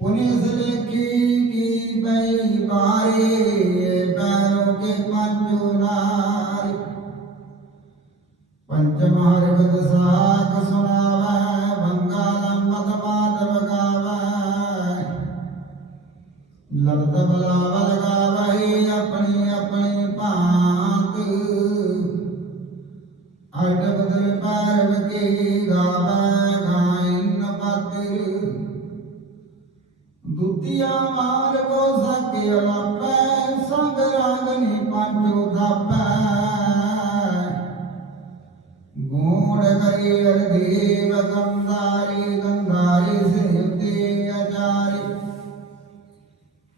Police की, की बारे पैरों के मन ਦੁਤੀਆ ਮਾਰਗੋ ਸਕੇ ਅਲਪੈ ਸੰਗ ਰਾਗਨੀ ਪੰਚੋ ਥਾਪੈ ਗੂੜ ਕਰੀ ਅਰਦੀਵ ਗੰਧਾਰੀ ਗੰਧਾਰੀ ਸੇਵਤੇ ਅਜਾਰੀ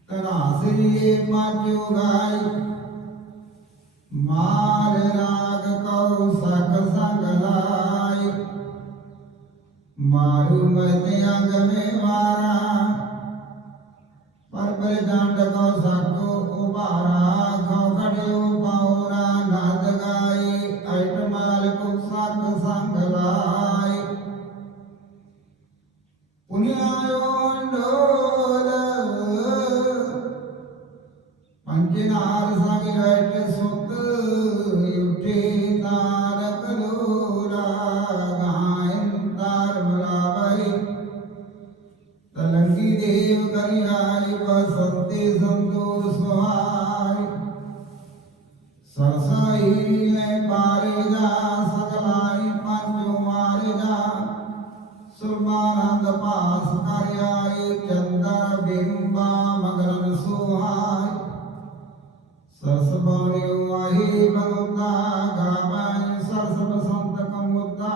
ਤਨਾਸਰੀਏ ਮਾਚੋ ਗਾਈ ਮਾਰ ਰਾਗ ਕਉ ਸਕ ਸੰਗ ਲਾਈ ਮਾਰੂ ਮਤੇ ਅੰਗ ਮੇ ਵਾਰਾ ਪਰ ਬਲ ਡਾਂਡ ਕੋ ਸਾਕੋ ਉਭਾਰਾ ਖੋ ਖੜਿਓ ਪਾਉਰਾ ਨਾਦ ਗਾਈ। ਸੁਰਮਾਨੰਦ ਪਾਸ ਕਰ ਆਈ ਚੰਦਰ ਬਿੰਬਾ ਮਗਰਨ ਸੁਹਾਈ ਸਰਸ ਬਾਣਿਓ ਆਹੀ ਬਗੁੰਦਾ ਗਾਵੈ ਸਰਸ ਬਸੰਤ ਕਮੁੱਦਾ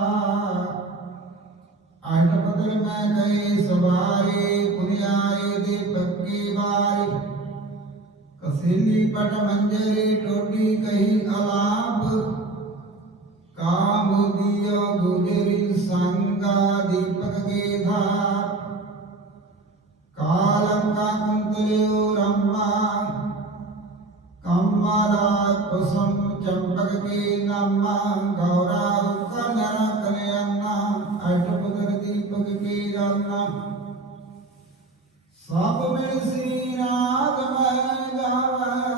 ਅਟ ਬਦਲ ਮੈਂ ਗਈ ਸਵਾਰੀ ਪੁਨਿਆਰੇ ਦੀ ਪੱਕੀ ਵਾਰੀ ਕਸੀਲੀ ਪਟ ਮੰਜਰੀ ਟੋਡੀ ਕਹੀ ਅਲਾਪ ਕਾਮ ਦਿਓ ਗੁਜਰੀ ਸੰਗਾ ਸਭ ਮਿਲ ਸ੍ਰੀ ਰਾਗ ਮੈਂ ਗਾਵੈ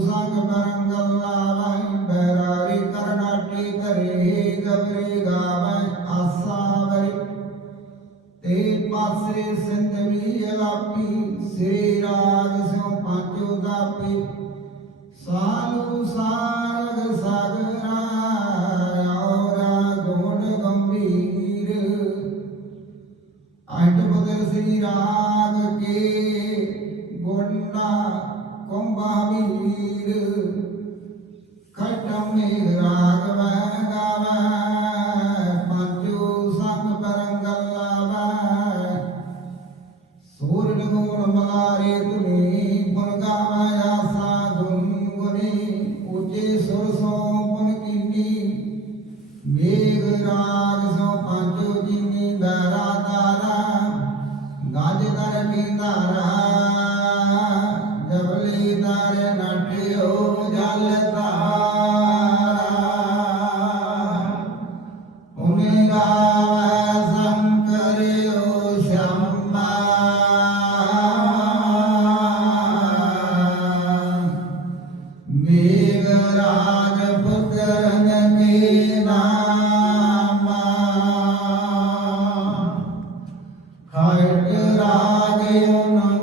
ਸੰਗ ਬਰੰਗਲ ਲਾਵੈ ਬੈਰਾਰੀ ਕਰਨਾਟੀ ਕਰੇ ਗਬਰੇ ਗਾਵੈ ਆਸਾ ਤੇ ਪਾਸੇ ਸਿੰਧਵੀ ਅਲਾਪੀ ਸ੍ਰੀ ਰਾਗ ਸਿਉ ਪੰਜੋ ਦਾਪੀ। ਸਾਲੂ ਸਾਰਗ ਸਾਗਰਾ ਔਰਾ ਗੁਣ ਗੰਭੀਰ। ਅਟ ਬਦਰ ਸ੍ਰੀ ਰਾਗ ਕੇ ਗੁਣਾ कुंभावीर खटम राग Hare Krishna.